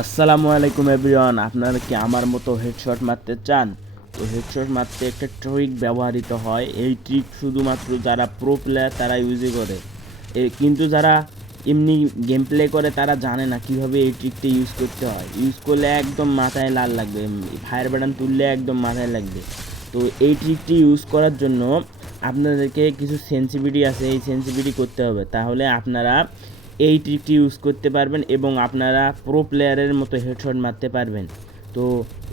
আসসালামু আলাইকুম এভরিওয়ান। আপনারা কি আমার মতো হেডশট মারতে চান? তো হেডশট মারতে একটা ট্রিক ব্যবহৃত হয়। এই ট্রিক শুধুমাত্র যারা প্রো প্লেয়ার তারা ইউজই করে, কিন্তু যারা এমনি গেম প্লে করে তারা জানে না কীভাবে এই ট্রিকটা ইউজ করতে হয়। ইউজ করলে একদম মাথায় লাল লাগবে, ফায়ার বাটন তুললে একদম মাথায় লাগবে। তো এই ট্রিকটি ইউজ করার জন্য আপনাদেরকে কিছু সেন্সিটিভিটি আছে, এই সেন্সিটিভিটি করতে হবে, তাহলে আপনারা এই ট্রিকটি ইউজ করতে পারবেন এবং আপনারা প্রো প্লেয়ারের মতো হেডশট মারতে পারবেন। তো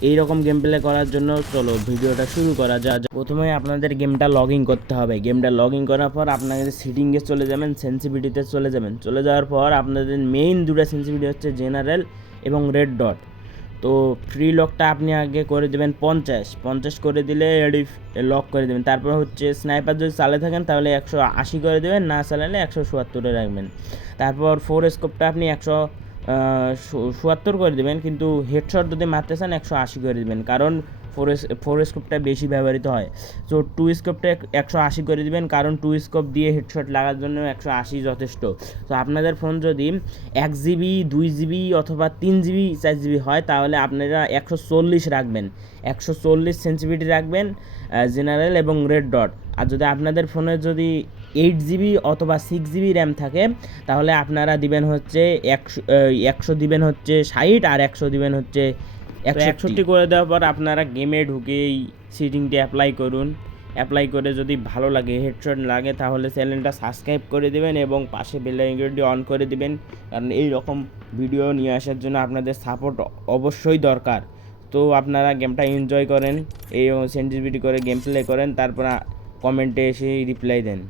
এই রকম গেম প্লে করার জন্য চলো ভিডিওটা শুরু করা যাক। প্রথমে আপনাদের গেমটা লগ ইন করতে হবে। গেমটা লগ ইন করার পর আপনাদের সেটিংয়ে চলে যাবেন, সেন্সিটিভিটিতে চলে যাবেন। চলে যাওয়ার পর আপনাদের মেইন দুটো সেন্সিটিভিটি হচ্ছে জেনারেল এবং রেড ডট। তো ফ্রি লকটা আপনি আগে করে দেবেন 50 করে দিলে এডি লক করে দেবেন। তারপর হচ্ছে স্নাইপার যদি চালে থাকেন তাহলে 180 করে দেবেন, না চালালে 177 রাখবেন। তারপর ফোর স্কোপটা আপনি 177 করে দেবেন, কিন্তু হেডশট যদি মারতে চান 180 করে দেবেন, কারণ ফোর স্কোপটা বেশি ব্যবহৃত হয়। সো টু স্কোপটা 180 করে দেবেন, কারণ টু স্কোপ দিয়ে হেডশট লাগার জন্য 180 যথেষ্ট। তো আপনাদের ফোন যদি 1 GB 2 GB অথবা 3 GB 4 GB হয় তাহলে আপনারা 140 রাখবেন, 140 সেন্সিটিভিটি রাখবেন জেনারেল এবং রেড ডট। আর যদি আপনাদের ফোনে যদি 8 GB অথবা 6 GB র্যাম থাকে তাহলে আপনারা দিবেন হচ্ছে 100 দিবেন হচ্ছে 60, আর 100 দিবেন হচ্ছে 161 করে দেওয়ার পর আপনারা গেমে ঢুকেই সেটিংটি অ্যাপ্লাই করুন। অ্যাপ্লাই করে যদি ভালো লাগে, হেডশট লাগে, তাহলে চ্যানেলটা সাবস্ক্রাইব করে দেবেন এবং পাশে বেল আইকনটি অন করে দিবেন, কারণ এই রকম ভিডিও নিয়ে আসার জন্য আপনাদের সাপোর্ট অবশ্যই দরকার। তো আপনারা গেমটা এনজয় করেন, এই সেন্সিটিভিটি করে গেম প্লে করেন, তারপর কমেন্টে এসে রিপ্লাই দেন।